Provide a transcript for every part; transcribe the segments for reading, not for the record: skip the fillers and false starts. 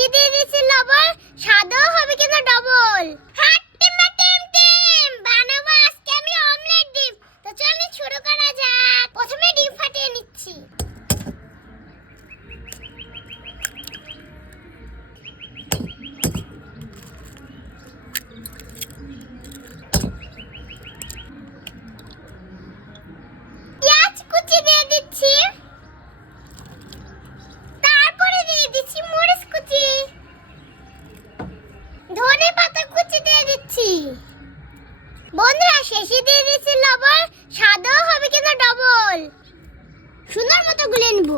বেশি দিয়ে দিছি লবণ, স্বাদও হবে কিন্তু ডবল। টিম টিম টিম বানাবো আজকে আমি অমলেট ডিম। তো চলুন শুরু করা যাক। প্রথমে ডিম ফাটিয়ে নিচ্ছি। পেঁয়াজ কুচি দিয়ে দিচ্ছি, তারপরে দিয়ে দিচ্ছি মরিচ কুচি, ধনে পাতা কুচি দিয়ে দিচ্ছি। বন্ধুরা শেষে দিয়ে দিচ্ছি লবণ, স্বাদও হবে কিন্তু ডবল। সুন্দর মতো গুলে নিব।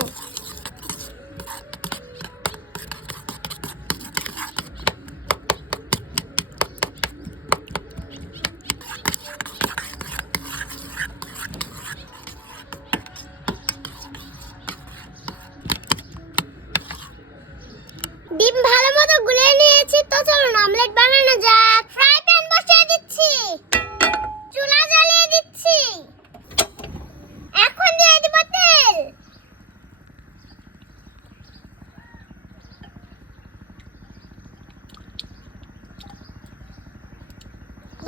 ডিম ভালো মতো গুলে নিয়েছি, তো চলুন অমলেট বানানো যাক। ফ্রাই প্যান বসিয়ে দিচ্ছি, চুলা জ্বালিয়ে দিচ্ছি, এখন দিয়ে দিব তেল।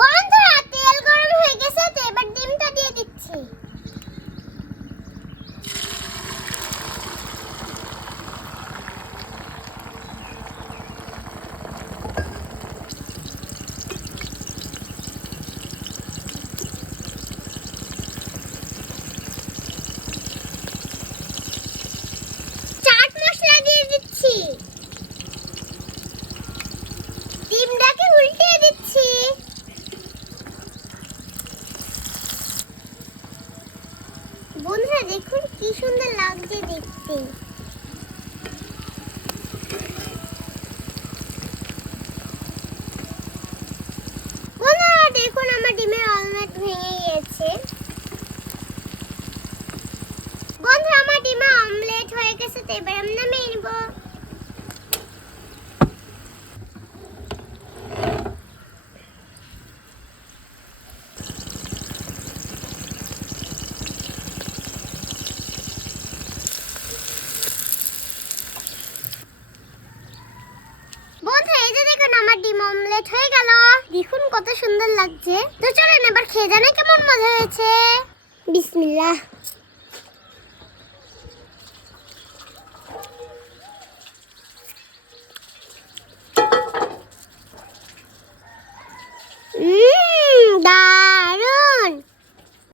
বন্ধুরা তেল গরম হয়ে গেছে, তো এবার ডিমটা দিয়ে দিচ্ছি। চাট মশলা দিয়ে দিচ্ছি, ডিমটাকে উল্টিয়ে দিচ্ছি। বন্ধুরা দেখুন কি সুন্দর লাগছে দেখতে। বন্ধুরা দেখুন আমার ডিমের অমলেট ভেঙে গিয়েছে। বন্ধুরা আমার ডিমের অমলেট হয়ে গেছে, তো এবার আমি নামিয়ে নিব। বন্ধুরা এই যে দেখুন আমার ডিম অমলেট হয়ে গেল। দেখুন কত সুন্দর লাগছে। তো চলেন এবার খেয়ে জানে কেমন মজা হয়েছে। বিসমিল্লাহ। দারুন।